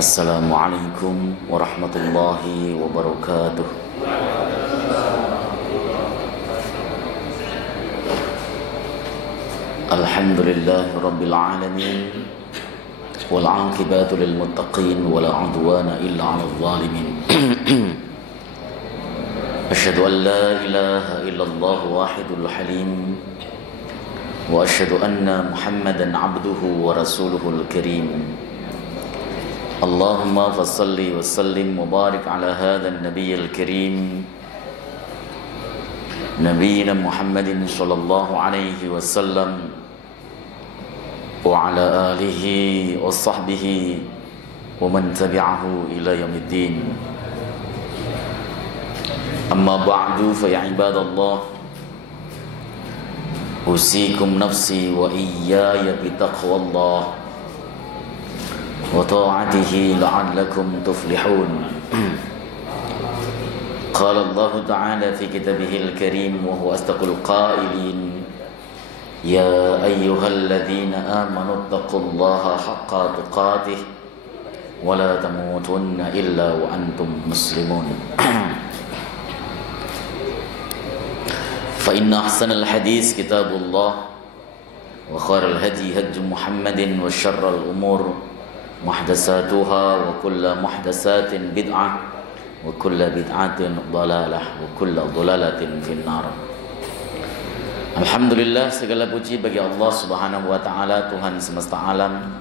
Assalamualaikum warahmatullahi wabarakatuh. Alhamdulillahi rabbil alamin, wal 'aqibatu lil muttaqin wala 'udwana illa 'alal zalimin. Asyhadu an la ilaha illallah wahidul halim, wa asyhadu anna Muhammadan 'abduhu wa rasuluhul karim. Allahumma fassalli wa sallim wa barik ala hadha an-nabiyyil karim, nabiyyina Muhammadin sallallahu alaihi wasallam wa ala alihi wa sahbihi wa man tabi'ahu ila yaumiddin. Amma ba'du, fa ya ibadallah, usikum nafsi wa iyaya bitaqwallah wa ta'atihi la'allakum tuflihun. Qala Allah ta'ala fi kitabihil karim wa huwa asdaqul qailin, ya ayyuhalladzina amanu taqullaha haqqa tuqatih wa la tamutunna illa wa antum muslimun. Fa inna ahsanal hadis kitabullah wa khairal hadi hadi Muhammadin wa syarral umur muhdatsatuha wa kullu muhdatsatin bid'ah wa kullu bid'atin dhalalah wa kullu dhalalatin finnar. Alhamdulillah, segala puji bagi Allah Subhanahu wa taala, Tuhan semesta alam,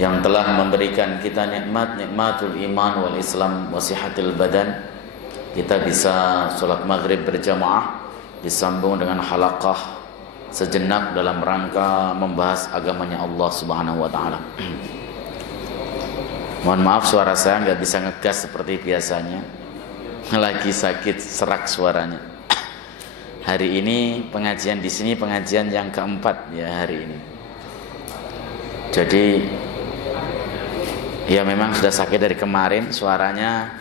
yang telah memberikan kita nikmatul iman wal Islam wa sihatil badan. Kita bisa sholat maghrib berjamaah disambung dengan halaqah sejenak dalam rangka membahas agamanya Allah Subhanahu wa taala. Mohon maaf suara saya nggak bisa ngegas seperti biasanya, lagi sakit serak suaranya. Hari ini pengajian di sini pengajian yang keempat ya hari ini. Jadi ya memang sudah sakit dari kemarin, suaranya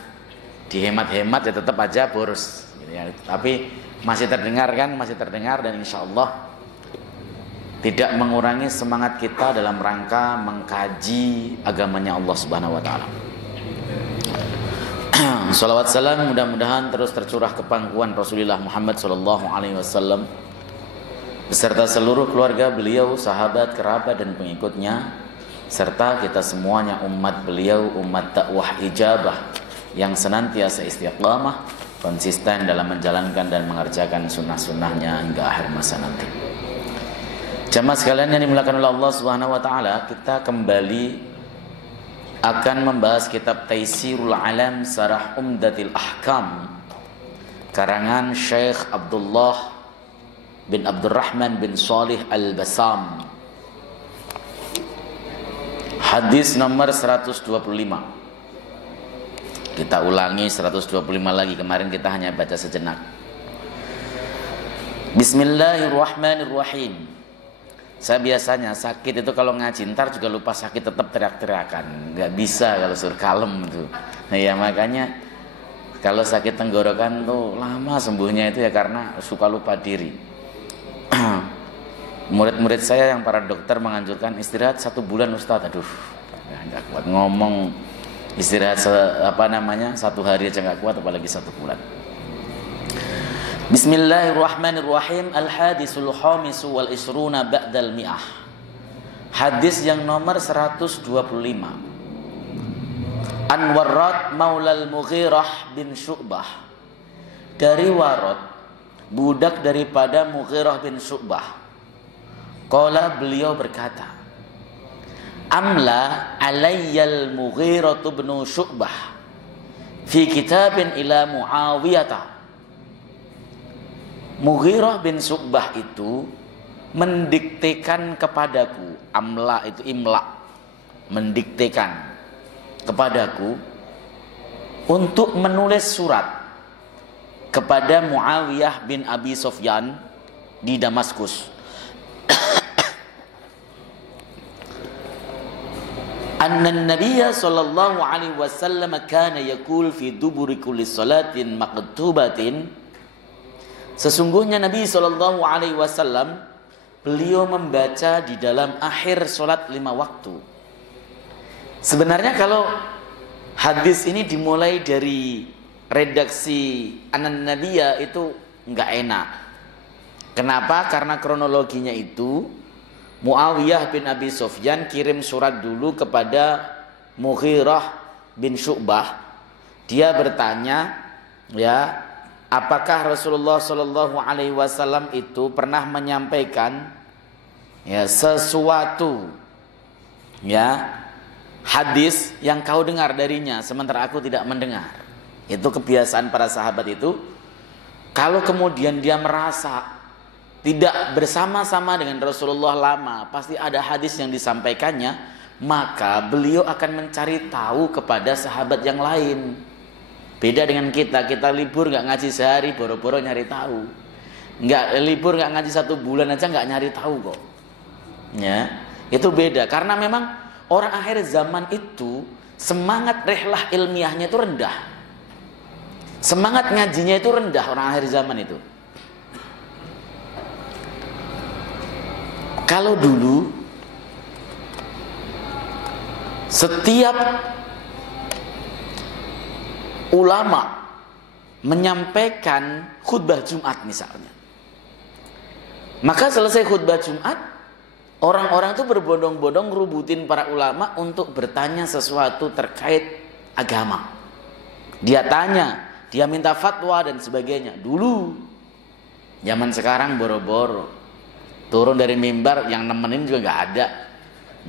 dihemat-hemat ya tetap aja boros ya, tapi masih terdengar kan, masih terdengar, dan insya Allah tidak mengurangi semangat kita dalam rangka mengkaji agamanya Allah Subhanahu wa taala. Salawat salam mudah-mudahan terus tercurah ke pangkuan Rasulullah Muhammad sallallahu alaihi wasallam beserta seluruh keluarga beliau, sahabat, kerabat dan pengikutnya, serta kita semuanya umat beliau, umat dakwah ijabah yang senantiasa istiqamah konsisten dalam menjalankan dan mengerjakan sunnah-sunnahnya hingga akhir masa nanti. Jamaah sekalian yang dimuliakan oleh Allah Subhanahu wa taala, kita kembali akan membahas kitab Taisirul Alam Sarah Umdatil Ahkam karangan Syekh Abdullah bin Abdurrahman bin Shalih Al-Bassam. Hadis nomor 125. Kita ulangi 125 lagi, kemarin kita hanya baca sejenak. Bismillahirrahmanirrahim. Saya biasanya sakit itu kalau ngaji ntar juga lupa sakit, tetap teriak-teriakan, nggak bisa kalau suruh kalem tuh. Nah ya makanya kalau sakit tenggorokan tuh lama sembuhnya itu ya karena suka lupa diri. Murid-murid saya yang para dokter menganjurkan istirahat 1 bulan Ustadz. Aduh, nggak kuat ngomong istirahat 1 hari aja nggak kuat, apalagi 1 bulan. Bismillahirrahmanirrahim. Al-hadisul khamisu wal isruna ba'dal mi'ah. Hadis yang nomor 125. An Warrad maulal Mughirah bin Syu'bah. Dari Warrad, budak daripada Mughirah bin Syu'bah. Qala, beliau berkata, amla alayyal Mughirah bin Syu'bah fi kitabin ila Muawiyah. Mughirah bin Syu'bah itu mendiktekan kepadaku, amla itu imla, mendiktekan kepadaku untuk menulis surat kepada Muawiyah bin Abi Sufyan di Damaskus. Anna Nabiyya sallallahu alaihi wasallam kana yaqul fi duburi kulli salatin maktubatin. Sesungguhnya Nabi sallallahu alaihi wasallam beliau membaca di dalam akhir sholat 5 waktu, Sebenarnya kalau hadis ini dimulai dari redaksi An-Nabiyya itu nggak enak. Kenapa? Karena kronologinya itu Muawiyah bin Abi Sufyan kirim surat dulu kepada Mughirah bin Syu'bah. Dia bertanya, ya, apakah Rasulullah Shallallahu Alaihi Wasallam itu pernah menyampaikan ya sesuatu, ya, hadis yang kau dengar darinya sementara aku tidak mendengar. Itu kebiasaan para sahabat itu. Kalau kemudian dia merasa tidak bersama-sama dengan Rasulullah lama, pasti ada hadis yang disampaikannya, maka beliau akan mencari tahu kepada sahabat yang lain. Beda dengan kita libur nggak ngaji sehari, boro-boro nyari tahu. Nggak libur nggak ngaji 1 bulan aja nggak nyari tahu kok. Ya, itu beda. Karena memang orang akhir zaman itu semangat rihlah ilmiahnya itu rendah, semangat ngajinya itu rendah orang akhir zaman itu. Kalau dulu setiap ulama menyampaikan khutbah Jumat misalnya, maka selesai khutbah Jumat, orang-orang itu berbondong-bondong ngerubutin para ulama untuk bertanya sesuatu terkait agama. Dia tanya, dia minta fatwa dan sebagainya. Dulu, zaman sekarang boro-boro, turun dari mimbar yang nemenin juga nggak ada,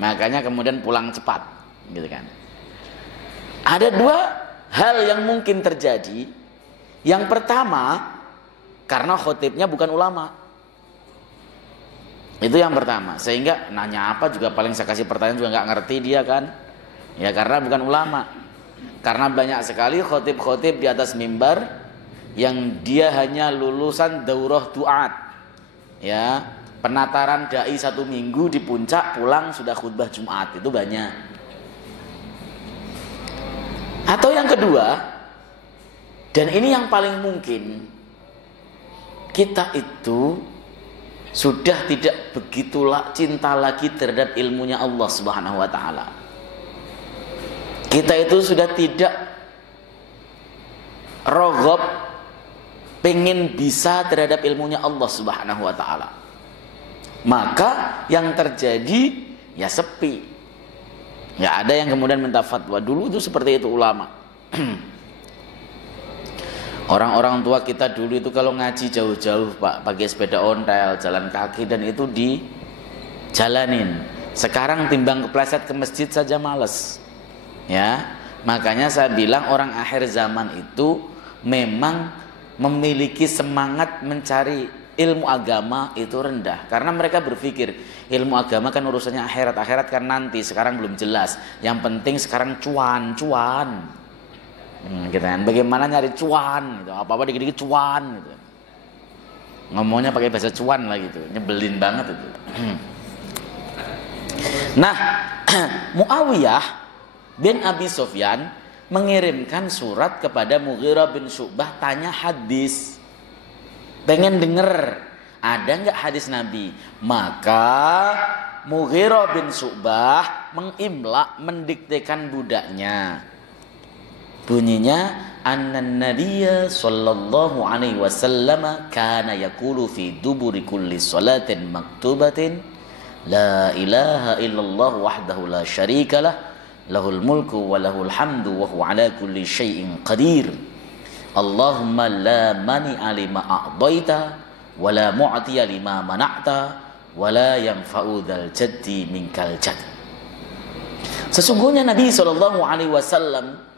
makanya kemudian pulang cepat, gitu kan. Ada 2 hal yang mungkin terjadi. Yang pertama, karena khotibnya bukan ulama. Itu yang pertama. Sehingga nanya apa juga paling saya kasih pertanyaan juga nggak ngerti dia kan. Ya karena bukan ulama. Karena banyak sekali khotib-khotib di atas mimbar yang dia hanya lulusan daurah du'at. Ya, penataran dai 1 minggu di puncak, pulang sudah khutbah Jumat. Itu banyak. Atau yang kedua, dan ini yang paling mungkin, kita itu sudah tidak begitu cinta lagi terhadap ilmunya Allah Subhanahu wa taala. Kita itu sudah tidak rogob pengen bisa terhadap ilmunya Allah Subhanahu wa taala. Maka yang terjadi ya sepi. Nggak ada yang kemudian minta fatwa. Dulu itu seperti itu ulama. Orang-orang tua kita dulu itu kalau ngaji jauh-jauh Pak, pakai sepeda ontel, jalan kaki, dan itu dijalanin. Sekarang timbang kepleset ke masjid saja males. Ya, makanya saya bilang orang akhir zaman itu memang memiliki semangat mencari ilmu agama itu rendah, karena mereka berpikir ilmu agama kan urusannya akhirat kan nanti, sekarang belum jelas. Yang penting sekarang cuan. Gitu kan. Bagaimana nyari cuan gitu. Apa-apa dikit-dikit cuan gitu. Ngomongnya pakai bahasa cuan lah gitu. Nyebelin banget itu. Nah, Muawiyah bin Abi Sufyan mengirimkan surat kepada Mughirah bin Syu'bah, tanya hadis. Pengen denger ada nggak hadis Nabi. Maka Mughirah bin Syu'bah mengimla, mendiktekan budaknya. Bunyinya, An-Nabiyya sallallahu alaihi wasallam kana yaqulu fi duburi kulli salatin maktubatin la ilaha illallah wahdahu la syarikalah lahul mulku wa lahul hamdu wa huwa ala kulli syai'in qadir. Allahumma la mani'a lima a'daita wa la mu'tiya lima mana'ta wa la yanfa'u dzal jaddi minkal jadd. Sesungguhnya Nabi sallallahu alaihi wasallam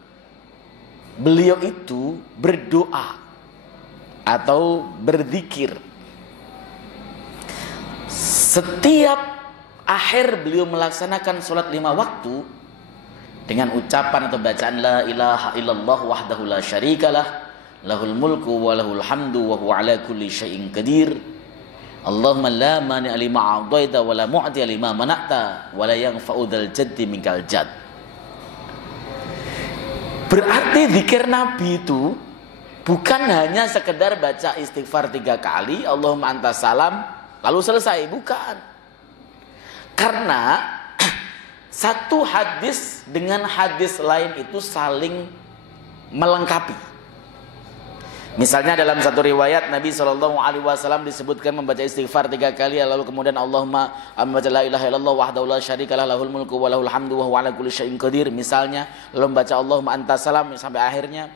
beliau itu berdoa atau berzikir setiap akhir beliau melaksanakan sholat 5 waktu dengan ucapan atau bacaan la ilaha illallah wahdahu la syarikalah lahul mulku wa lahul hamdu wa huwa ala kulli syai'in qadir. Allahumma la mani'a lima a'taita wa la mu'tiya lima mana'ta wa la yanfa'u dzal jaddi minkal jadd. Berarti zikir Nabi itu bukan hanya sekedar baca istighfar 3 kali, Allahumma antas salam, lalu selesai, bukan. Karena satu hadis dengan hadis lain itu saling melengkapi. Misalnya dalam satu riwayat Nabi SAW disebutkan membaca istighfar 3 kali, lalu kemudian Allahumma membaca la ilaha illallah wahdahu la syarikalah lahul mulku wa lahul hamdu wa huwa ala kulli syai'in qadir misalnya, lalu membaca Allahumma antas salam sampai akhirnya.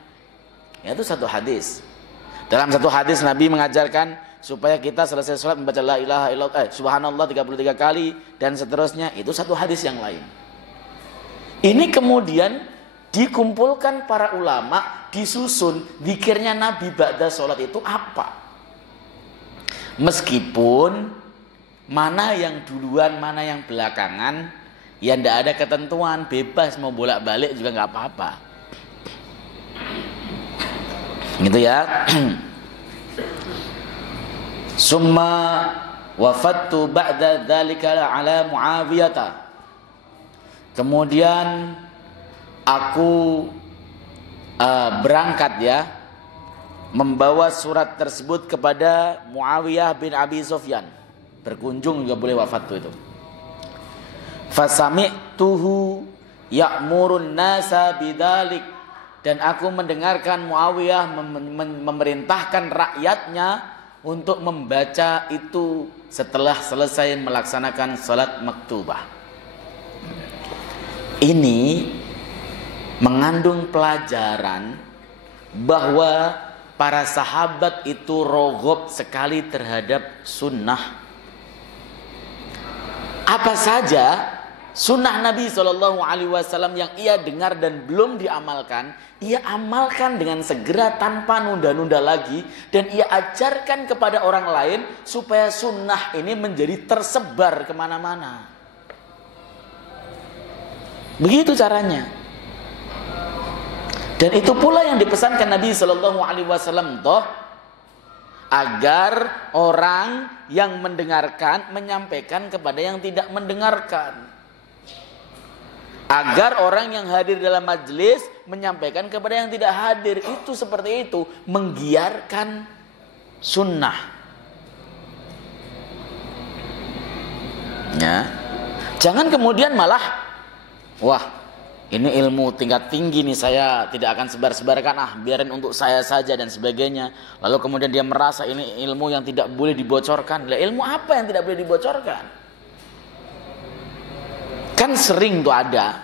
Ya, itu satu hadis. Dalam satu hadis Nabi mengajarkan supaya kita selesai sholat membaca la ilaha illallah subhanallah 33 kali dan seterusnya. Itu satu hadis yang lain. Ini kemudian dikumpulkan para ulama, disusun zikirnya Nabi ba'da sholat itu apa. Meskipun mana yang duluan, mana yang belakangan, ya tidak ada ketentuan, bebas mau bolak-balik juga nggak apa-apa. Gitu ya. Summa wafattu ba'da dzalika ala Muawiyah. Kemudian aku berangkat ya, membawa surat tersebut kepada Muawiyah bin Abi Sufyan. Berkunjung juga boleh wafat itu. Fasami'tuhu ya'murun nasa bidzalik, dan aku mendengarkan Muawiyah memerintahkan rakyatnya untuk membaca itu setelah selesai melaksanakan salat maktubah. Ini mengandung pelajaran bahwa para sahabat itu rogob sekali terhadap sunnah. Apa saja sunnah Nabi SAW yang ia dengar dan belum diamalkan, ia amalkan dengan segera tanpa nunda-nunda lagi, dan ia ajarkan kepada orang lain supaya sunnah ini menjadi tersebar kemana-mana. Begitu caranya. Dan itu pula yang dipesankan Nabi SAW, toh, agar orang yang mendengarkan menyampaikan kepada yang tidak mendengarkan, agar orang yang hadir dalam majelis menyampaikan kepada yang tidak hadir. Itu seperti itu, menggiarkan sunnah. Ya, jangan kemudian malah, wah, ini ilmu tingkat tinggi nih, saya tidak akan sebar-sebarkan, biarin untuk saya saja dan sebagainya. Lalu kemudian dia merasa ini ilmu yang tidak boleh dibocorkan. Lah, ilmu apa yang tidak boleh dibocorkan? Kan sering tuh ada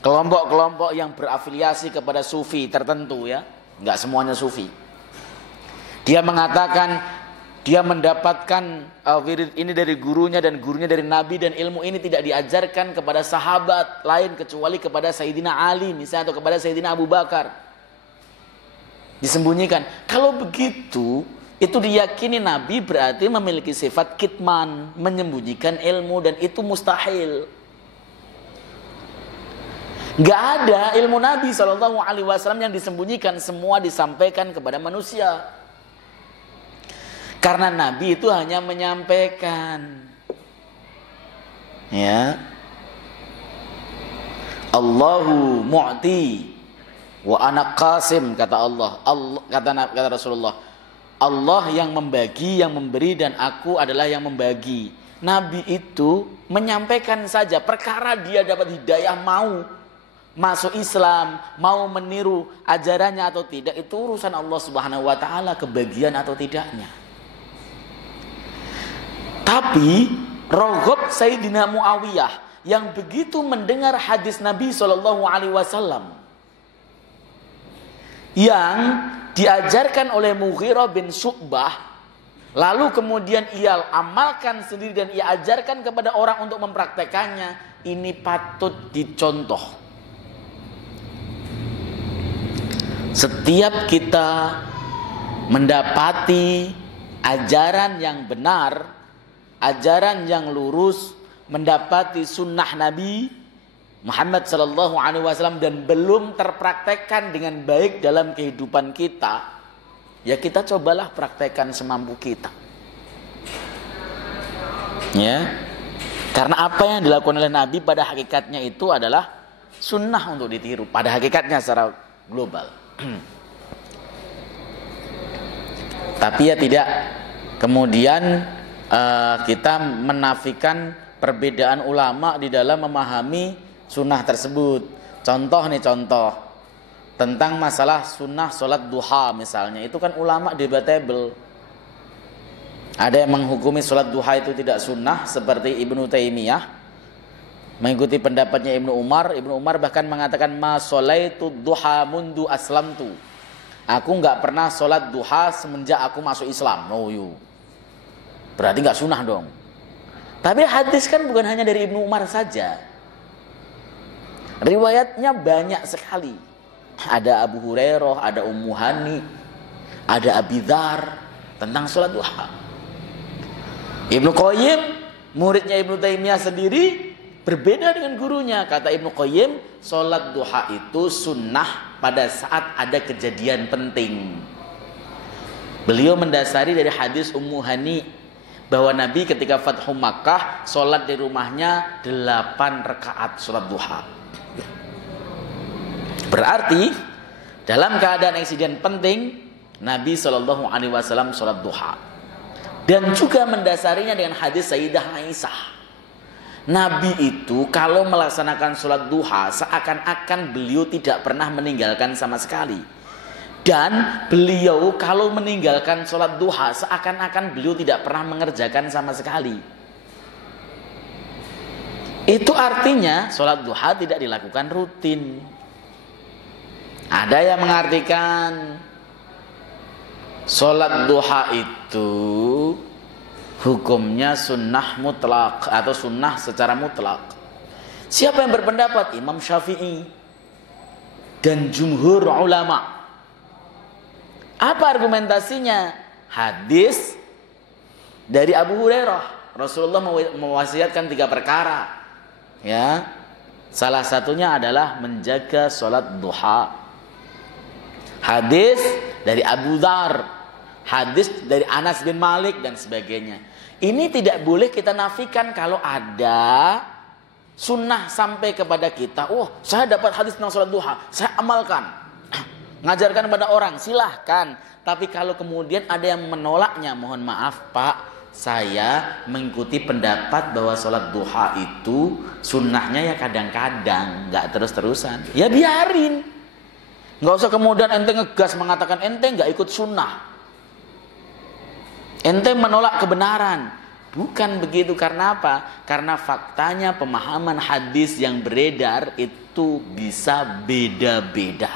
kelompok-kelompok yang berafiliasi kepada sufi tertentu ya. Enggak semuanya sufi. Dia mengatakan dia mendapatkan wirid ini dari gurunya dan gurunya dari Nabi, dan ilmu ini tidak diajarkan kepada sahabat lain kecuali kepada Sayyidina Ali misalnya, atau kepada Sayyidina Abu Bakar. Disembunyikan. Kalau begitu, itu diyakini Nabi berarti memiliki sifat kitman, menyembunyikan ilmu, dan itu mustahil. Gak ada ilmu Nabi SAW yang disembunyikan, semua disampaikan kepada manusia. Karena Nabi itu hanya menyampaikan. Ya. Allahu mu'ti wa ana qasim, kata Allah. Kata Rasulullah. Allah yang membagi, yang memberi, dan aku adalah yang membagi. Nabi itu menyampaikan saja, perkara dia dapat hidayah, mau masuk Islam, mau meniru ajarannya atau tidak, itu urusan Allah Subhanahu wa taala, kebagian atau tidaknya. Tapi rogob Sayyidina Muawiyah yang begitu mendengar hadis Nabi SAW yang diajarkan oleh Mughirah bin Syu'bah, lalu kemudian ia amalkan sendiri dan ia ajarkan kepada orang untuk mempraktekannya, ini patut dicontoh. Setiap kita mendapati ajaran yang benar, ajaran yang lurus, mendapati sunnah Nabi Muhammad SAW dan belum terpraktekkan dengan baik dalam kehidupan kita, ya kita cobalah praktekkan semampu kita. Ya, karena apa yang dilakukan oleh Nabi pada hakikatnya itu adalah sunnah untuk ditiru, pada hakikatnya secara global. Tapi ya tidak kemudian kita menafikan perbedaan ulama di dalam memahami sunnah tersebut. Contoh tentang masalah sunnah sholat duha misalnya, itu kan ulama debatable. Ada yang menghukumi sholat duha itu tidak sunnah seperti Ibnu Taimiyah, mengikuti pendapatnya Ibnu Umar. Ibnu Umar bahkan mengatakan ma sholaitu duha mundu aslamtu. Aku nggak pernah sholat duha semenjak aku masuk Islam. No you. Berarti nggak sunnah dong. Tapi hadis kan bukan hanya dari Ibnu Umar saja. Riwayatnya banyak sekali. Ada Abu Hurairah, ada Ummu Hani, ada Abi Dzar tentang sholat duha. Ibnu Qayyim, muridnya Ibnu Taimiyah sendiri, berbeda dengan gurunya. Kata Ibnu Qayyim, sholat duha itu sunnah pada saat ada kejadian penting. Beliau mendasari dari hadis Ummu Hani bahwa Nabi ketika Fathu Makkah sholat di rumahnya 8 rakaat sholat duha. Berarti dalam keadaan insiden penting Nabi SAW sholat duha. Dan juga mendasarinya dengan hadis Sayyidah Aisyah. Nabi itu kalau melaksanakan sholat duha seakan-akan beliau tidak pernah meninggalkan sama sekali. Dan beliau kalau meninggalkan sholat duha seakan-akan beliau tidak pernah mengerjakan sama sekali. Itu artinya sholat duha tidak dilakukan rutin. Ada yang mengartikan sholat duha itu hukumnya sunnah mutlak atau sunnah secara mutlak. Siapa yang berpendapat? Imam Syafi'i dan jumhur ulama. Apa argumentasinya? Hadis dari Abu Hurairah. Rasulullah mewasiatkan 3 perkara. Ya, salah satunya adalah menjaga sholat duha. Hadis dari Abu Dzar, hadis dari Anas bin Malik dan sebagainya. Ini tidak boleh kita nafikan kalau ada sunnah sampai kepada kita. Oh, saya dapat hadis tentang sholat duha, saya amalkan, ngajarkan kepada orang, silahkan. Tapi kalau kemudian ada yang menolaknya, mohon maaf Pak, saya mengikuti pendapat bahwa sholat duha itu sunnahnya ya kadang-kadang, nggak terus-terusan. Ya biarin. Nggak usah kemudian ente ngegas mengatakan ente nggak ikut sunnah, ente menolak kebenaran. Bukan begitu. Karena apa? Karena faktanya pemahaman hadis yang beredar itu bisa beda-beda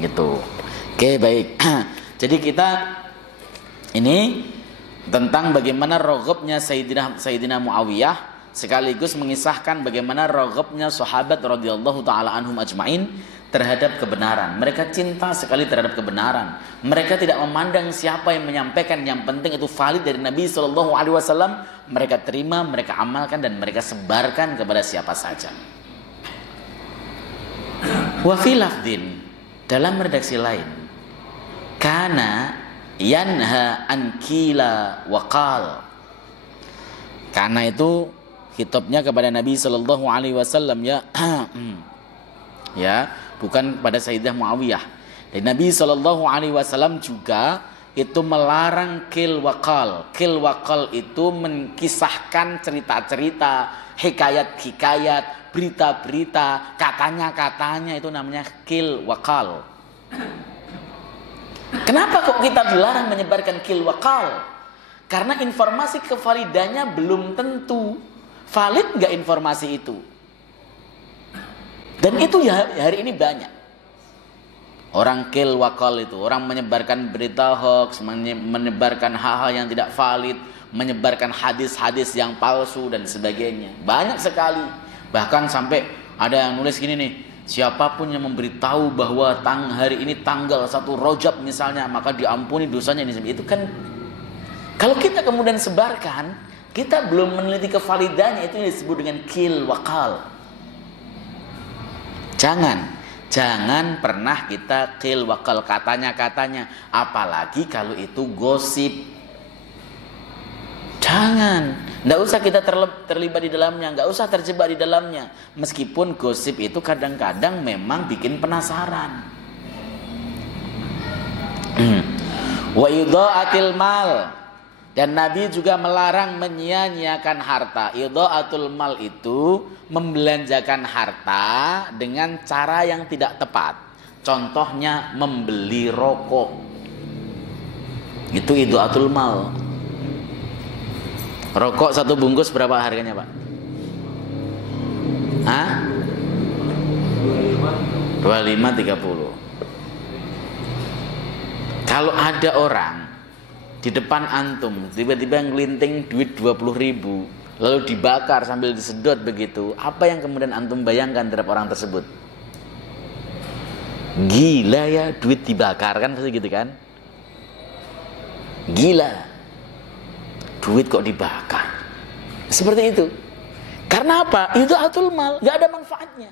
gitu. Oke, baik. Jadi kita ini tentang bagaimana raghabnya Sayyidina Muawiyah, sekaligus mengisahkan bagaimana raghabnya sahabat radhiyallahu taala anhum ajmain terhadap kebenaran. Mereka cinta sekali terhadap kebenaran. Mereka tidak memandang siapa yang menyampaikan, yang penting itu valid dari Nabi SAW. Mereka terima, mereka amalkan, dan mereka sebarkan kepada siapa saja. Wa fi lafdin, dalam redaksi lain, kana yanha an kila wa qal. Karena itu khitabnya kepada Nabi SAW, ya. Ya, bukan pada Sayyidah Muawiyah. Dan Nabi SAW juga itu melarang kil waqal. Kil waqal itu mengkisahkan cerita-cerita, hikayat-hikayat, berita-berita, katanya-katanya, itu namanya kil waqal. Kenapa kok kita dilarang menyebarkan kil waqal? Karena informasi kevalidannya belum tentu. Valid nggak informasi itu? Dan itu ya hari ini banyak. Orang kil wakal itu, orang menyebarkan berita hoax, menyebarkan hal-hal yang tidak valid, menyebarkan hadis-hadis yang palsu dan sebagainya. Banyak sekali. Bahkan sampai ada yang nulis gini nih, siapapun yang memberitahu bahwa hari ini tanggal 1 Rajab misalnya, maka diampuni dosanya ini. Itu kan kalau kita kemudian sebarkan, kita belum meneliti kevalidannya, itu yang disebut dengan kil wakal. Jangan pernah kita qil wakal, katanya, apalagi kalau itu gosip. Jangan, nggak usah kita terlibat di dalamnya, nggak usah terjebak di dalamnya. Meskipun gosip itu kadang-kadang memang bikin penasaran. Wa idha'atil mal, Dan Nabi juga melarang menyia-nyiakan harta. Idha'atul mal itu membelanjakan harta dengan cara yang tidak tepat. Contohnya membeli rokok. Itu idha'atul mal. Rokok satu bungkus berapa harganya, Pak? Hah? 25-30. Kalau ada orang di depan antum tiba-tiba ngelinting duit 20.000 lalu dibakar sambil disedot begitu, apa yang kemudian antum bayangkan terhadap orang tersebut? Gila ya, duit dibakar, kan pasti gitu kan? Gila, duit kok dibakar, seperti itu. Karena apa? Itu atul mal, nggak ada manfaatnya.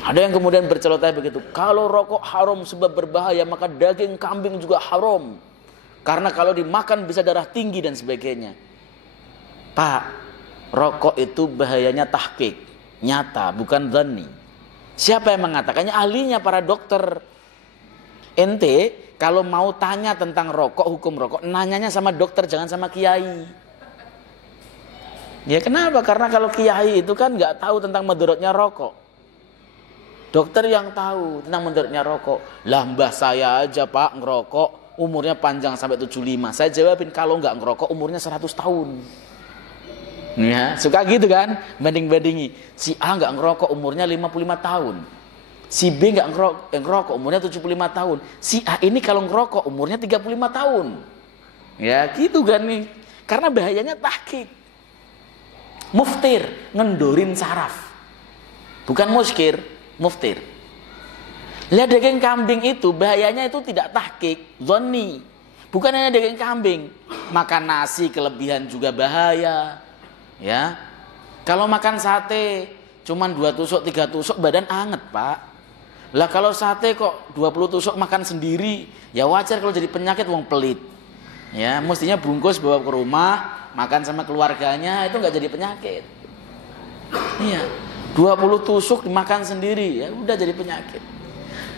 Ada yang kemudian berceloteh begitu, kalau rokok haram sebab berbahaya, maka daging kambing juga haram. Karena kalau dimakan bisa darah tinggi dan sebagainya. Pak, rokok itu bahayanya tahqiq, nyata, bukan dhanni. Siapa yang mengatakannya? Ahlinya para dokter. Ente kalau mau tanya tentang rokok, hukum rokok, nanyanya sama dokter, jangan sama kiai. Ya kenapa? Karena kalau kiai itu kan nggak tahu tentang mudaratnya rokok. Dokter yang tahu tentang mudaratnya rokok. Lah mbah saya aja Pak ngerokok umurnya panjang sampai 75. Saya jawabin kalau nggak ngerokok umurnya 100 tahun. Ya, suka gitu kan? Banding-bandingi. Si A nggak ngerokok umurnya 55 tahun. Si B nggak ngerokok umurnya 75 tahun. Si A ini kalau ngerokok umurnya 35 tahun. Ya gitu kan nih. Karena bahayanya tahqiq. Muftir, ngendorin saraf. Bukan muskir. Muftir. Lihat daging kambing itu bahayanya itu tidak tahqiq, dhanni. Bukan hanya daging kambing, makan nasi kelebihan juga bahaya. Ya. Kalau makan sate cuman 2 tusuk, 3 tusuk badan anget, Pak. Lah kalau sate kok 20 tusuk makan sendiri, ya wajar kalau jadi penyakit, wong pelit. Ya, mestinya bungkus bawa ke rumah, makan sama keluarganya, itu enggak jadi penyakit. Iya. 20 tusuk dimakan sendiri, ya udah jadi penyakit.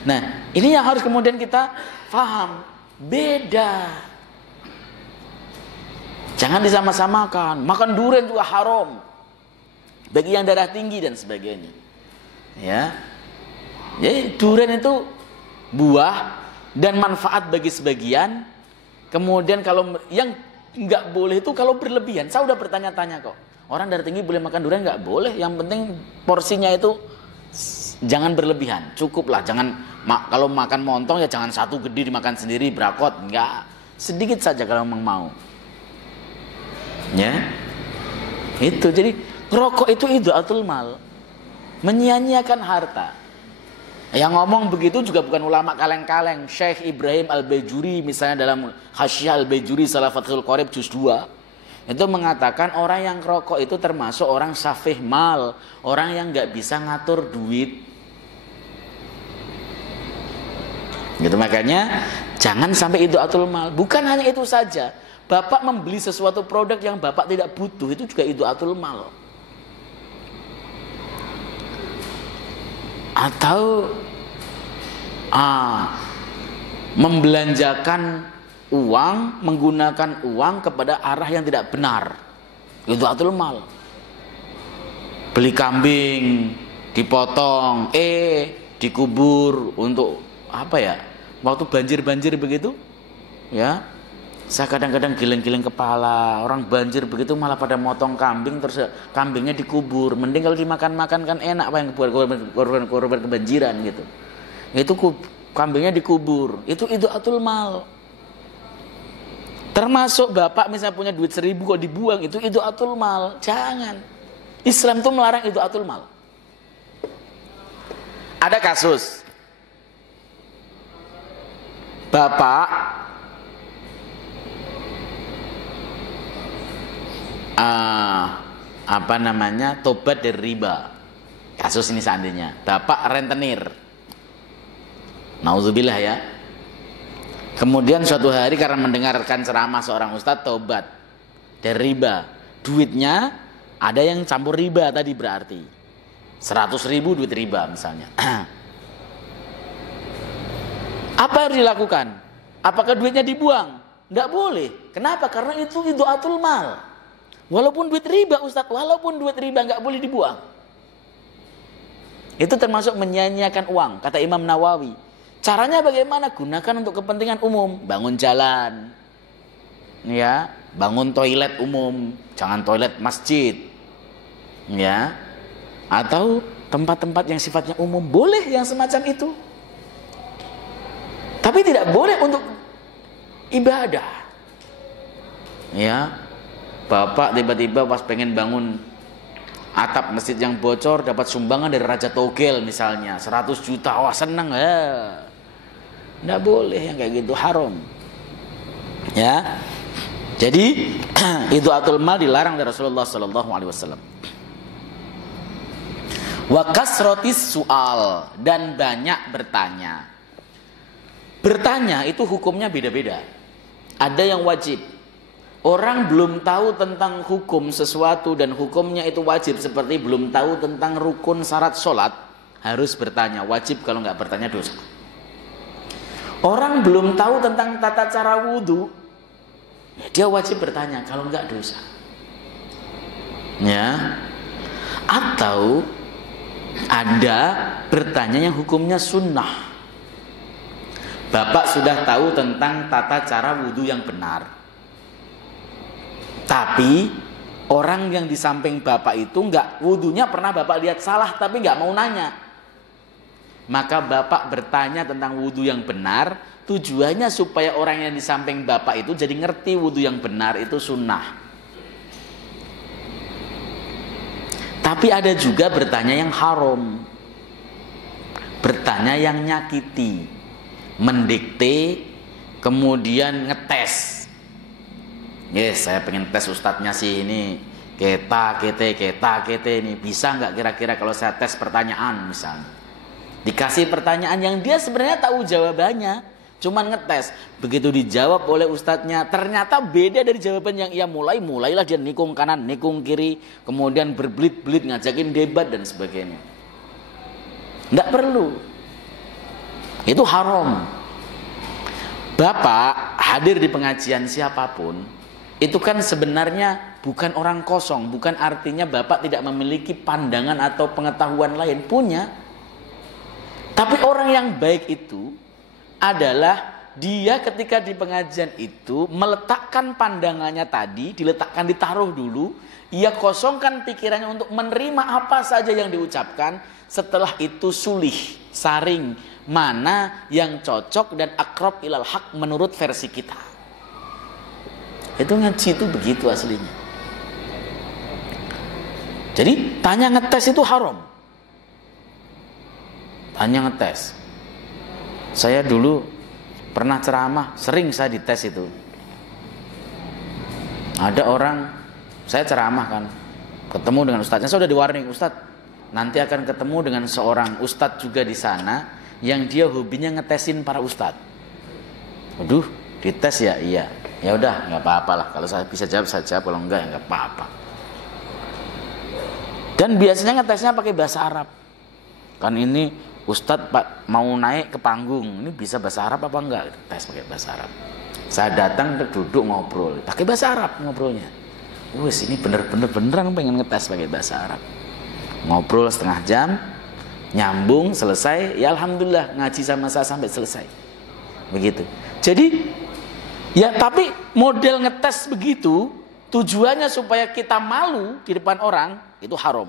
Nah, ini yang harus kemudian kita paham. Beda. Jangan disama-samakan. Makan durian juga haram bagi yang darah tinggi dan sebagainya. Ya. Jadi durian itu buah dan manfaat bagi sebagian. Kemudian kalau yang nggak boleh itu kalau berlebihan. Saya udah bertanya-tanya kok. Orang darah tinggi boleh makan durian? Nggak boleh. Yang penting porsinya itu jangan berlebihan. Cukup lah. Jangan kalau makan montong ya jangan satu gede dimakan sendiri berakot. Nggak. Sedikit saja kalau memang mau. Ya. Itu. Jadi rokok itu idha'atul mal. Menyia-nyiakan harta. Yang ngomong begitu juga bukan ulama kaleng-kaleng. Syekh Ibrahim Al-Bajuri misalnya dalam Hasyiah Al-Bajuri Salah Fathul Qorib juz 2. Itu mengatakan orang yang rokok itu termasuk orang safih mal, orang yang nggak bisa ngatur duit. Gitu, makanya jangan sampai idha'atul mal. Bukan hanya itu saja, Bapak membeli sesuatu produk yang Bapak tidak butuh itu juga idha'atul mal. Atau membelanjakan uang, menggunakan uang kepada arah yang tidak benar. Itu atul mal. Beli kambing, dipotong, dikubur untuk apa ya? Waktu banjir-banjir begitu, ya. Saya kadang-kadang giling-giling kepala. Orang banjir begitu malah pada motong kambing, terus kambingnya dikubur. Mending kalau dimakan-makan kan enak, apa yang korban kebanjiran gitu. Itu kambingnya dikubur. Itu atul mal. Termasuk bapak misalnya punya duit 1.000 kok dibuang, itu idha'atul mal. Jangan. Islam itu melarang idha'atul mal. Ada kasus bapak tobat dari riba. Kasus ini seandainya bapak rentenir, nauzubillah ya. Kemudian suatu hari karena mendengarkan ceramah seorang ustadz tobat dari riba. Duitnya ada yang campur riba tadi berarti 100.000 duit riba misalnya. Apa yang harus dilakukan? Apakah duitnya dibuang? Nggak boleh. Kenapa? Karena itu idaatul mal. Walaupun duit riba Ustaz, walaupun duit riba nggak boleh dibuang. Itu termasuk menyia-nyiakan uang, kata Imam Nawawi. Caranya bagaimana? Gunakan untuk kepentingan umum. Bangun jalan, ya, bangun toilet umum, jangan toilet masjid, ya, atau tempat-tempat yang sifatnya umum, boleh yang semacam itu. Tapi tidak boleh untuk ibadah. Ya, bapak tiba-tiba pas pengen bangun atap masjid yang bocor dapat sumbangan dari Raja Togel misalnya 100 juta, wah seneng ya. Nggak boleh yang kayak gitu, haram. Ya. Jadi idaatul mal dilarang dari Rasulullah sallallahu alaihi wasallam. Wa kasratis sual, dan banyak bertanya. Bertanya itu hukumnya beda-beda. Ada yang wajib. Orang belum tahu tentang hukum sesuatu dan hukumnya itu wajib, seperti belum tahu tentang rukun syarat sholat, harus bertanya. Wajib, kalau nggak bertanya dosa. Orang belum tahu tentang tata cara wudhu, dia wajib bertanya, kalau nggak dosa. Ya. Atau ada bertanya yang hukumnya sunnah. Bapak sudah tahu tentang tata cara wudhu yang benar, tapi orang yang di samping bapak itu nggak, wudhunya pernah bapak lihat salah tapi nggak mau nanya. Maka bapak bertanya tentang wudhu yang benar, tujuannya supaya orang yang di samping bapak itu jadi ngerti wudhu yang benar itu sunnah. Tapi ada juga bertanya yang haram, bertanya yang nyakiti, mendikte, kemudian ngetes. Yes, saya pengen tes ustadznya sih ini kita ini bisa nggak kira-kira kalau saya tes pertanyaan misalnya. Dikasih pertanyaan yang dia sebenarnya tahu jawabannya, cuman ngetes. Begitu dijawab oleh ustadznya ternyata beda dari jawaban yang ia mulailah dia nikung kanan, nikung kiri, kemudian berbelit-belit ngajakin debat dan sebagainya. Nggak perlu. Itu haram. Bapak hadir di pengajian siapapun, itu kan sebenarnya bukan orang kosong, bukan artinya bapak tidak memiliki pandangan atau pengetahuan lain, punya. Tapi orang yang baik itu adalah dia ketika di pengajian itu meletakkan pandangannya tadi, ditaruh dulu, ia kosongkan pikirannya untuk menerima apa saja yang diucapkan, setelah itu sulih, saring, mana yang cocok dan akrab ilal haq menurut versi kita. Itu ngaji itu begitu aslinya. Jadi tanya ngetes itu haram. Tanya ngetes. Saya dulu pernah ceramah, sering saya dites itu. Ada orang, saya ceramah kan, ketemu dengan ustadznya, saya udah di-warning, ustadz, nanti akan ketemu dengan seorang ustadz juga di sana yang dia hobinya ngetesin para ustadz. Waduh, dites ya? Iya. Ya udah, nggak apa-apa lah. Kalau saya bisa jawab saya jawab, kalau enggak ya nggak apa-apa. Dan biasanya ngetesnya pakai bahasa Arab. Kan ini ustadz pak mau naik ke panggung, ini bisa bahasa Arab apa enggak? Tes pakai bahasa Arab. Saya datang duduk ngobrol, pakai bahasa Arab ngobrolnya. Wes ini beneran pengen ngetes pakai bahasa Arab. Ngobrol setengah jam, nyambung, selesai. Ya alhamdulillah ngaji sama saya sampai selesai. Begitu. Jadi ya, tapi model ngetes begitu tujuannya supaya kita malu di depan orang, itu haram.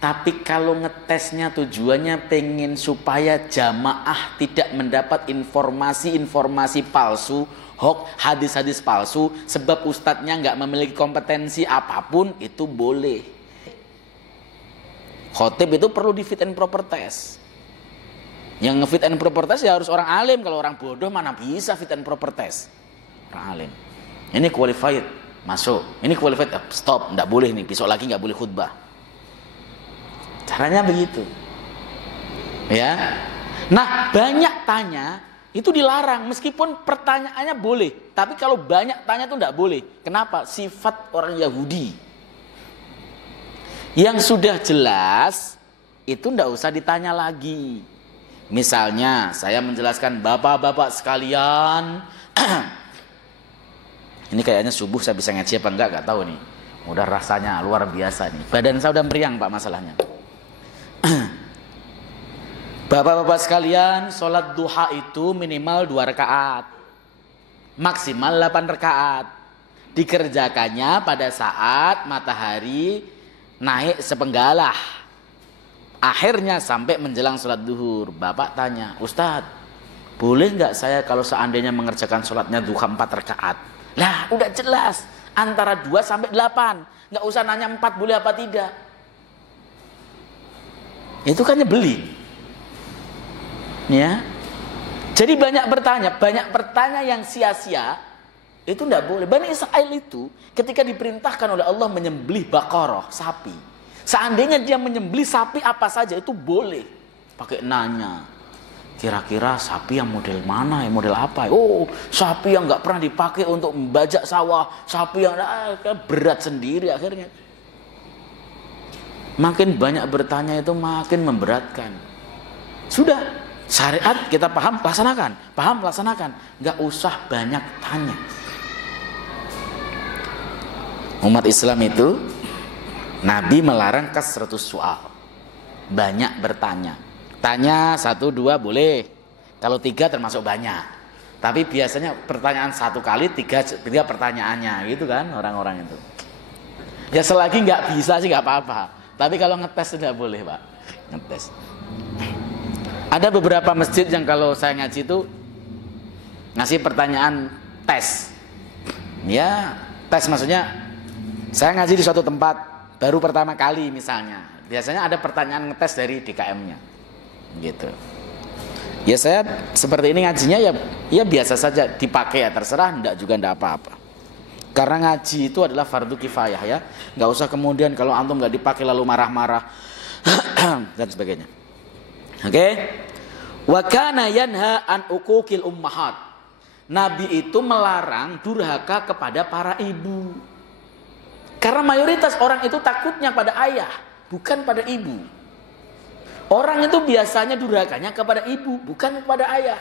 Tapi kalau ngetesnya tujuannya pengen supaya jamaah tidak mendapat informasi-informasi palsu, hoax, hadis-hadis palsu, sebab ustadznya nggak memiliki kompetensi apapun, itu boleh. Khotib itu perlu di fit and proper test. Yang nge-fit and proper test ya harus orang alim. Kalau orang bodoh mana bisa fit and proper test. Orang alim. Ini qualified, masuk. Ini qualified, stop, enggak boleh nih. Besok lagi enggak boleh khutbah. Caranya begitu. Ya. Nah, banyak tanya itu dilarang meskipun pertanyaannya boleh. Tapi kalau banyak tanya itu enggak boleh. Kenapa? Sifat orang Yahudi. Yang sudah jelas itu enggak usah ditanya lagi. Misalnya saya menjelaskan, bapak-bapak sekalian, ini kayaknya subuh saya bisa ngaji apa enggak, gak tahu nih. Udah rasanya luar biasa nih. Badan saya udah meriang Pak masalahnya. Bapak-bapak sekalian, sholat duha itu minimal 2 rakaat, maksimal 8 rakaat. Dikerjakannya pada saat matahari naik sepenggalah. Akhirnya sampai menjelang sholat duhur. Bapak tanya, Ustadz, boleh nggak saya kalau seandainya mengerjakan sholatnya duha 4 rakaat? Lah udah jelas, antara 2 sampai 8. Nggak usah nanya 4 boleh apa tidak. Itu kan nyebelin. Ya. Jadi banyak bertanya yang sia-sia. Itu tidak boleh. Bani Israil itu ketika diperintahkan oleh Allah menyembelih Baqarah, sapi. Seandainya dia menyembelih sapi apa saja itu boleh. Pakai nanya, kira-kira sapi yang model mana, yang model apa? Oh, sapi yang nggak pernah dipakai untuk membajak sawah, sapi yang berat sendiri akhirnya. Makin banyak bertanya itu makin memberatkan. Sudah, syariat kita paham, laksanakan. Nggak usah banyak tanya. Umat Islam itu Nabi melarang kasratus soal, banyak bertanya. Tanya 1, 2 boleh, kalau 3 termasuk banyak. Tapi biasanya pertanyaan 1 kali 3 pertanyaannya, gitu kan orang-orang itu. Ya selagi nggak bisa sih nggak apa-apa. Tapi kalau ngetes tidak boleh Pak, ngetes. Ada beberapa masjid yang kalau saya ngaji itu ngasih pertanyaan tes. Ya tes maksudnya saya ngaji di suatu tempat baru pertama kali misalnya, biasanya ada pertanyaan ngetes dari DKM-nya, gitu. Ya saya seperti ini ngajinya ya biasa saja, dipakai ya terserah, enggak juga enggak apa-apa. Karena ngaji itu adalah fardu kifayah ya, nggak usah kemudian kalau antum nggak dipakai lalu marah-marah dan sebagainya. Oke? Wa kana yanha an uquqil ummahat. Nabi itu melarang durhaka kepada para ibu. Karena mayoritas orang itu takutnya pada ayah, bukan pada ibu. Orang itu biasanya durhakanya kepada ibu, bukan kepada ayah.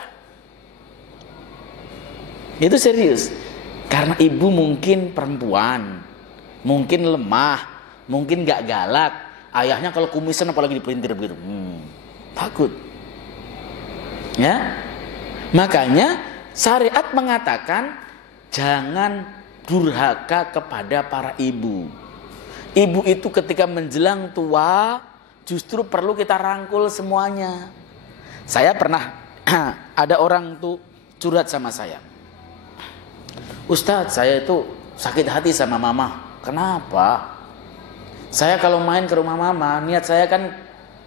Itu serius. Karena ibu mungkin perempuan, mungkin lemah, mungkin gak galak. Ayahnya kalau kumisan apalagi dipelintir begitu, takut. Ya, makanya syariat mengatakan jangan durhaka kepada para ibu. Ibu itu ketika menjelang tua justru perlu kita rangkul semuanya. Saya pernah ada orang tuh curhat sama saya. Ustadz, saya itu sakit hati sama mama. Kenapa? Saya kalau main ke rumah mama, niat saya kan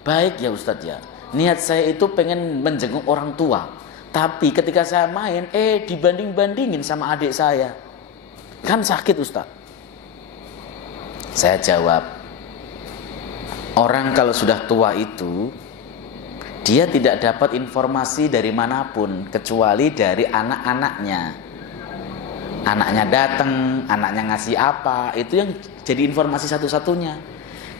baik ya Ustadz ya. Niat saya itu pengen menjenguk orang tua. Tapi ketika saya main, dibanding-bandingin sama adik saya. Kan sakit Ustaz. Saya jawab, orang kalau sudah tua itu dia tidak dapat informasi dari manapun kecuali dari anak-anaknya. Anaknya datang, anaknya ngasih apa, itu yang jadi informasi satu-satunya.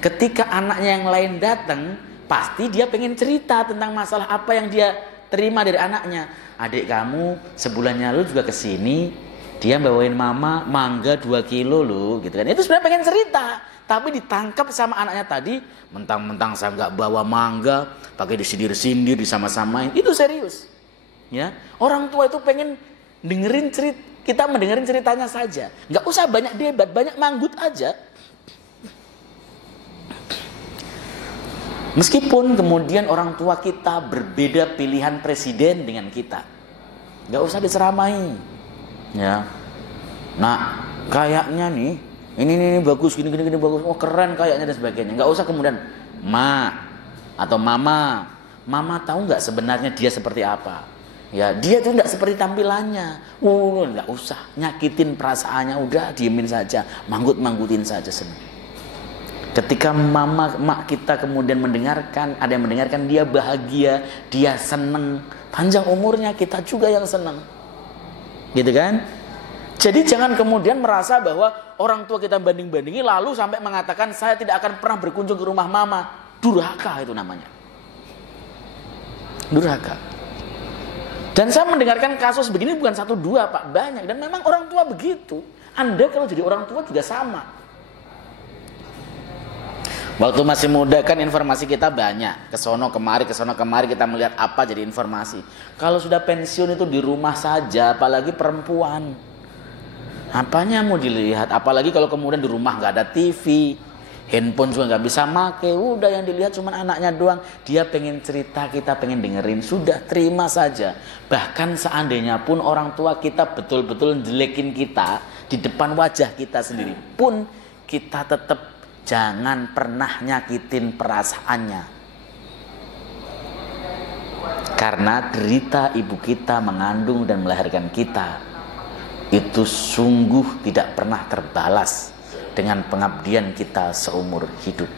Ketika anaknya yang lain datang, pasti dia pengen cerita tentang masalah apa yang dia terima dari anaknya. Adik kamu sebulan lalu juga kesini, dia bawain mama mangga 2 kilo loh, gitu kan. Itu sebenarnya pengen cerita, tapi ditangkap sama anaknya tadi, mentang-mentang saya nggak bawa mangga, pakai disindir-sindir, disama-samain. Itu serius. Ya, orang tua itu pengen dengerin cerita, kita mendengarin ceritanya saja. Nggak usah banyak debat, banyak manggut aja. Meskipun kemudian orang tua kita berbeda pilihan presiden dengan kita, nggak usah diceramai. Ya, nah kayaknya nih ini bagus gini bagus, oh keren kayaknya dan sebagainya. Nggak usah kemudian ma atau mama tahu nggak sebenarnya dia seperti apa? Ya dia tuh nggak seperti tampilannya. Nggak usah nyakitin perasaannya, udah diemin saja, manggutin saja senang. Ketika mak kita kemudian mendengarkan, ada yang mendengarkan, dia bahagia, dia senang, panjang umurnya, kita juga yang senang. Gitu kan? Jadi jangan kemudian merasa bahwa orang tua kita banding-bandingi lalu sampai mengatakan saya tidak akan pernah berkunjung ke rumah mama. Durhaka itu namanya. Durhaka. Dan saya mendengarkan kasus begini bukan 1 2 Pak, banyak. Dan memang orang tua begitu. Anda kalau jadi orang tua juga sama. Waktu masih muda kan informasi kita banyak, kesono kemari kita melihat apa jadi informasi. Kalau sudah pensiun itu di rumah saja, apalagi perempuan. Apanya mau dilihat? Apalagi kalau kemudian di rumah nggak ada TV, handphone juga nggak bisa make, udah yang dilihat cuma anaknya doang. Dia pengen cerita, kita pengen dengerin, sudah terima saja. Bahkan seandainya pun orang tua kita betul-betul jelekin kita di depan wajah kita sendiri pun, kita tetap jangan pernah nyakitin perasaannya. Karena derita ibu kita mengandung dan melahirkan kita itu sungguh tidak pernah terbalas dengan pengabdian kita seumur hidup.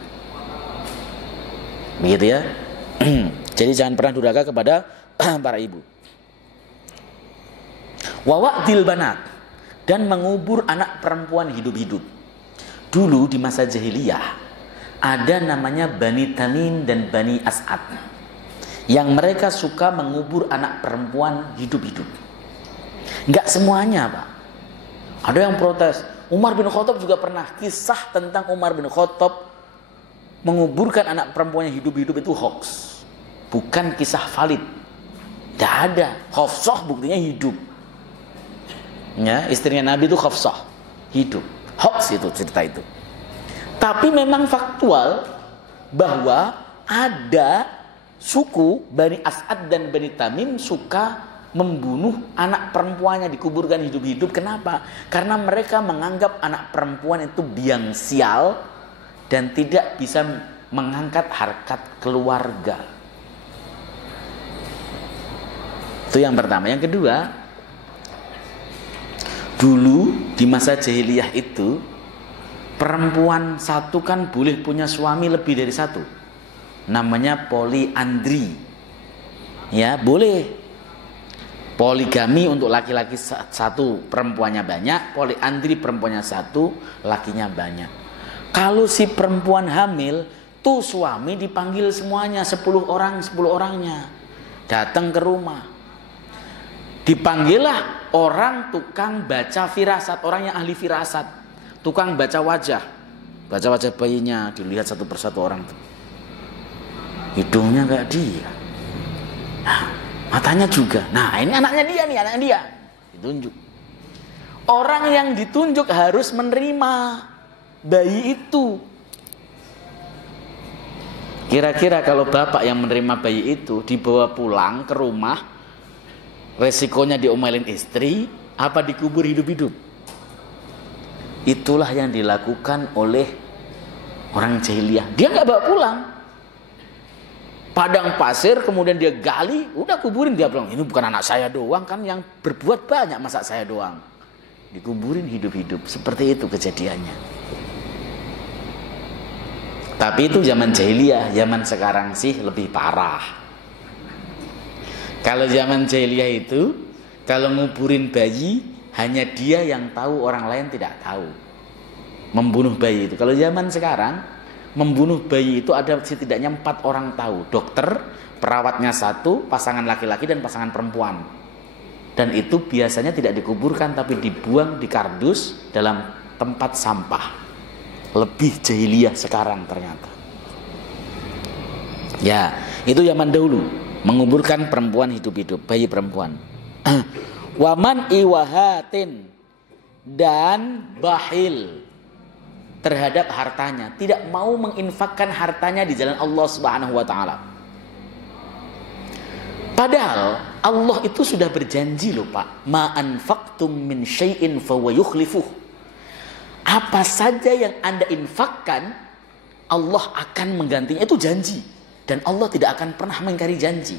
Begitu ya. Jadi jangan pernah durhaka kepada para ibu. Wa wa'dil banat, dan mengubur anak perempuan hidup-hidup. Dulu di masa jahiliyah ada namanya Bani Tamim dan Bani As'ad yang mereka suka mengubur anak perempuan hidup-hidup. Enggak semuanya Pak. Ada yang protes. Umar bin Khattab juga pernah. Kisah tentang Umar bin Khattab menguburkan anak perempuannya hidup-hidup itu hoax, bukan kisah valid. Tidak ada. Hafsah buktinya hidup. Ya, istrinya Nabi itu Hafsah hidup. Hoax itu cerita itu. Tapi memang faktual bahwa ada suku Bani As'ad dan Bani Tamim suka membunuh anak perempuannya, dikuburkan hidup-hidup. Kenapa? Karena mereka menganggap anak perempuan itu biang sial dan tidak bisa mengangkat harkat keluarga. Itu yang pertama. Yang kedua, dulu di masa jahiliyah itu perempuan satu kan boleh punya suami lebih dari satu. Namanya poliandri. Ya, boleh. Poligami untuk laki-laki satu, perempuannya banyak. Poliandri, perempuannya satu, lakinya banyak. Kalau si perempuan hamil, tuh suami dipanggil semuanya, 10 orang, 10 orangnya datang ke rumah. Dipanggillah orang tukang baca firasat, orang yang ahli firasat, tukang baca wajah bayinya, dilihat satu persatu orang tuh. Hidungnya kayak dia, nah, matanya juga. Nah, ini anaknya dia, ditunjuk. Orang yang ditunjuk harus menerima bayi itu. Kira-kira kalau bapak yang menerima bayi itu dibawa pulang ke rumah, resikonya diomelin istri, apa dikubur hidup-hidup? Itulah yang dilakukan oleh orang jahiliyah. Dia nggak bawa pulang. Padang pasir, kemudian dia gali, udah kuburin. Dia bilang, ini bukan anak saya doang kan yang berbuat banyak, masa saya doang. Dikuburin hidup-hidup. Seperti itu kejadiannya. Tapi itu zaman jahiliyah. Zaman sekarang sih lebih parah. Kalau zaman jahiliyah itu, kalau nguburin bayi, hanya dia yang tahu, orang lain tidak tahu. Membunuh bayi itu. Kalau zaman sekarang, membunuh bayi itu ada setidaknya 4 orang tahu. Dokter, perawatnya 1, pasangan laki-laki dan pasangan perempuan. Dan itu biasanya tidak dikuburkan, tapi dibuang di kardus dalam tempat sampah. Lebih jahiliyah sekarang ternyata. Ya, itu zaman dahulu. Menguburkan perempuan hidup-hidup, bayi perempuan. Waman iwahatin, dan bahil terhadap hartanya, tidak mau menginfakkan hartanya di jalan Allah Subhanahu wa taala. Padahal Allah itu sudah berjanji loh Pak, ma anfaqtum min syai'in fahuwa yukhlifuh. Apa saja yang Anda infakkan, Allah akan menggantinya, itu janji. Dan Allah tidak akan pernah mengingkari janji.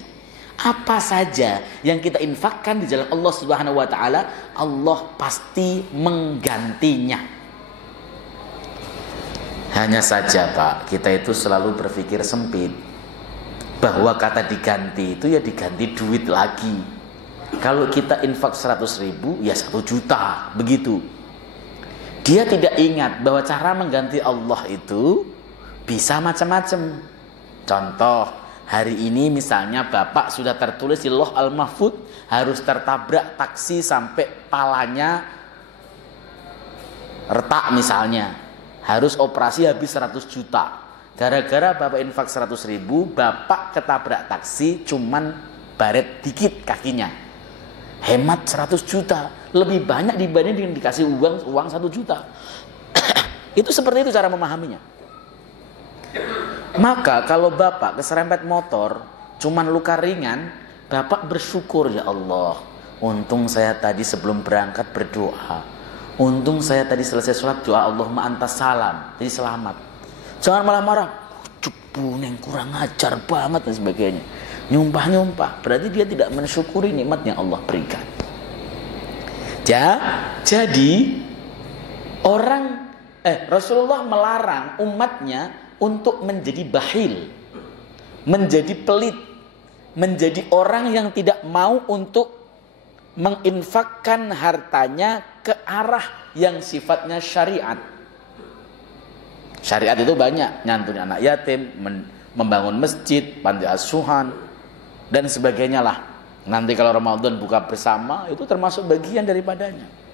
Apa saja yang kita infakkan di jalan Allah Subhanahu wa taala, Allah pasti menggantinya. Hanya saja Pak, kita itu selalu berpikir sempit. Bahwa kata diganti itu ya diganti duit lagi. Kalau kita infak 100.000 ya 1 juta, begitu. Dia tidak ingat bahwa cara mengganti Allah itu bisa macam-macam. Contoh, Hari ini misalnya bapak sudah tertulis di Lauh Al-Mahfud harus tertabrak taksi sampai palanya retak misalnya. Harus operasi habis 100 juta. Gara-gara bapak infak 100 ribu, bapak ketabrak taksi cuman baret dikit kakinya. Hemat 100 juta. Lebih banyak dibanding dengan dikasih uang 1 juta. Itu seperti itu cara memahaminya. Maka kalau bapak keserempet motor cuman luka ringan, bapak bersyukur, ya Allah, untung saya tadi sebelum berangkat berdoa, untung saya tadi selesai sholat doa Allahumma antas salam, jadi selamat. Jangan malah marah, cepu yang kurang ajar banget dan sebagainya, nyumpah-nyumpah, berarti dia tidak mensyukuri nikmat yang Allah berikan. Jadi Rasulullah melarang umatnya untuk menjadi bakhil, menjadi pelit, menjadi orang yang tidak mau untuk menginfakkan hartanya ke arah yang sifatnya syariat. Syariat itu banyak, nyantuni anak yatim, membangun masjid, panti asuhan, dan sebagainya lah. Nanti kalau Ramadan buka bersama, itu termasuk bagian daripadanya.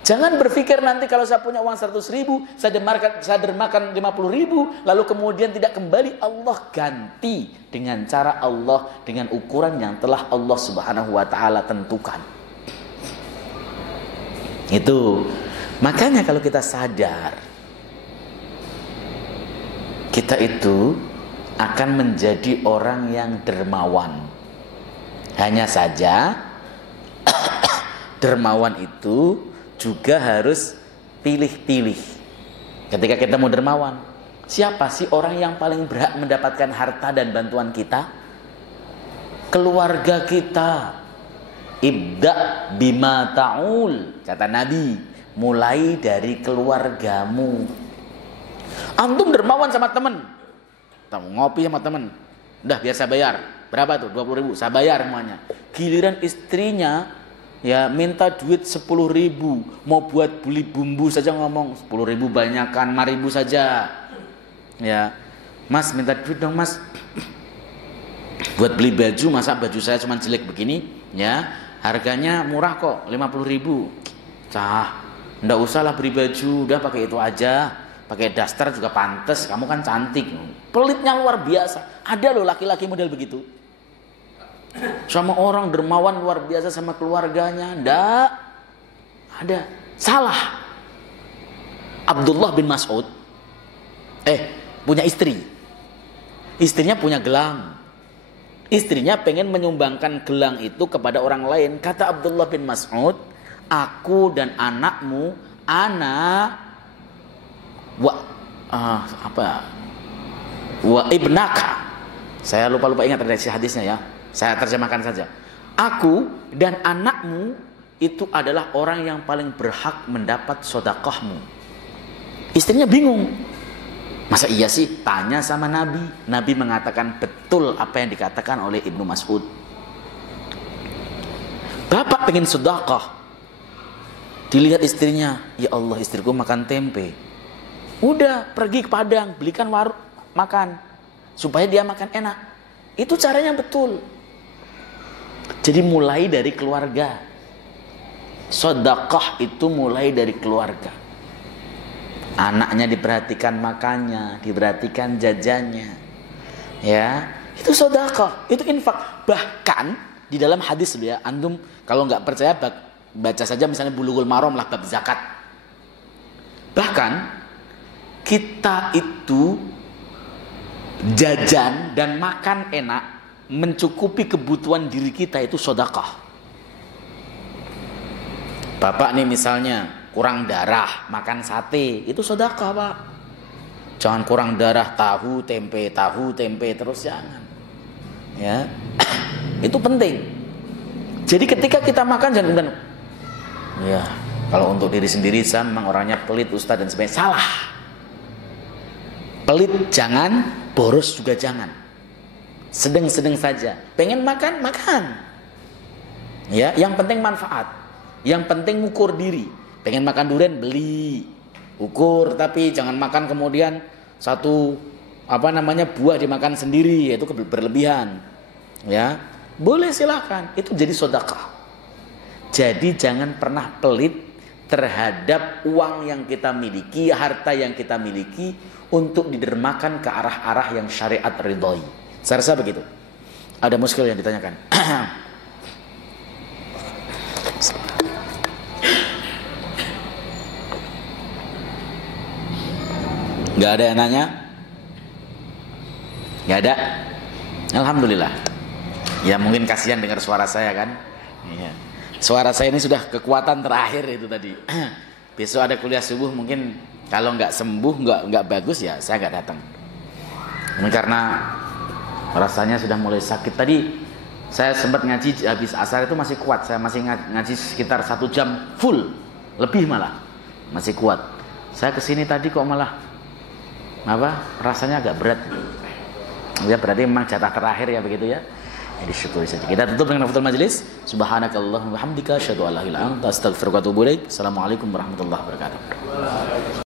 Jangan berpikir nanti kalau saya punya uang 100 ribu, saya dermakan 50 ribu, lalu kemudian tidak kembali. Allah ganti dengan cara Allah, dengan ukuran yang telah Allah Subhanahu wa ta'ala tentukan. Itu. Makanya kalau kita sadar, kita itu akan menjadi orang yang dermawan. Hanya saja dermawan itu juga harus pilih-pilih. Ketika kita mau dermawan, siapa sih orang yang paling berhak mendapatkan harta dan bantuan kita? Keluarga kita. Ibda bima ta'ul, kata Nabi, mulai dari keluargamu. Antum dermawan sama temen, ngopi sama temen, udah biar saya bayar. Berapa tuh? 20 ribu, saya bayar semuanya. Giliran istrinya ya minta duit 10 ribu, mau buat beli bumbu saja ngomong 10 ribu banyakkan, 5 ribu saja. Ya, Mas minta duit dong Mas, buat beli baju, masa baju saya cuma jelek begini, ya harganya murah kok, 50 ribu. Nggak usah lah beli baju, udah pakai itu aja, pakai daster juga pantes, kamu kan cantik. Pelitnya luar biasa. Ada loh laki-laki model begitu. Sama orang dermawan luar biasa sama keluarganya, ndak ada. Salah. Abdullah bin Mas'ud punya istri. Istrinya punya gelang. Istrinya pengen menyumbangkan gelang itu kepada orang lain. Kata Abdullah bin Mas'ud, aku dan anakmu, wa ibnaka. Saya lupa ingat redaksi hadisnya ya. Saya terjemahkan saja. Aku dan anakmu itu adalah orang yang paling berhak mendapat sedekahmu. Istrinya bingung. Masa iya sih? Tanya sama Nabi. Nabi mengatakan betul apa yang dikatakan oleh Ibnu Mas'ud. Bapak pengen sedekah. Dilihat istrinya, ya Allah, istriku makan tempe. Udah, pergi ke Padang, belikan warung makan supaya dia makan enak. Itu caranya betul. Jadi mulai dari keluarga. Sedekah itu mulai dari keluarga. Anaknya diperhatikan makannya, diperhatikan jajannya. Ya, itu sedekah, itu infak. Bahkan di dalam hadis ya, antum kalau nggak percaya baca saja misalnya Bulughul Maram lah bab zakat. Bahkan kita itu jajan dan makan enak, mencukupi kebutuhan diri kita, itu sedekah. Bapak nih misalnya kurang darah, makan sate, itu sedekah Pak. Jangan kurang darah tahu tempe terus, jangan. Ya, itu penting. Jadi ketika kita makan jangan kemudian, ya kalau untuk diri sendiri saya memang orangnya pelit Ustaz dan sebagainya. Salah. Pelit jangan, boros juga jangan. Sedang-sedang saja. Pengen makan, makan. Ya, yang penting manfaat. Yang penting ukur diri. Pengen makan durian, beli. Ukur, tapi jangan makan kemudian satu buah dimakan sendiri, itu berlebihan. Ya, boleh silakan, itu jadi sedekah. Jadi jangan pernah pelit terhadap uang yang kita miliki, harta yang kita miliki untuk didermakan ke arah-arah yang syariat ridhoi. Saya rasa begitu. Ada muskil yang ditanyakan. Gak ada yang nanya? Gak ada? Alhamdulillah. Ya mungkin kasihan dengar suara saya kan. Iya. Suara saya ini sudah kekuatan terakhir itu tadi. Besok ada kuliah subuh, mungkin kalau nggak sembuh, nggak bagus ya saya nggak datang. Ini karena rasanya sudah mulai sakit. Tadi saya sempat ngaji habis asar itu masih kuat. Saya masih ngaji sekitar 1 jam full, lebih malah masih kuat. Saya kesini tadi kok malah rasanya agak berat. Ya berarti memang jatah terakhir ya begitu ya. Jadi syukuri saja. Kita tutup dengan nafsul majlis. Subhanakallahumma wa bihamdika asyhadu an la ilaha illa anta astaghfiruka wa atubu ilaik. Assalamualaikum warahmatullahi wabarakatuh.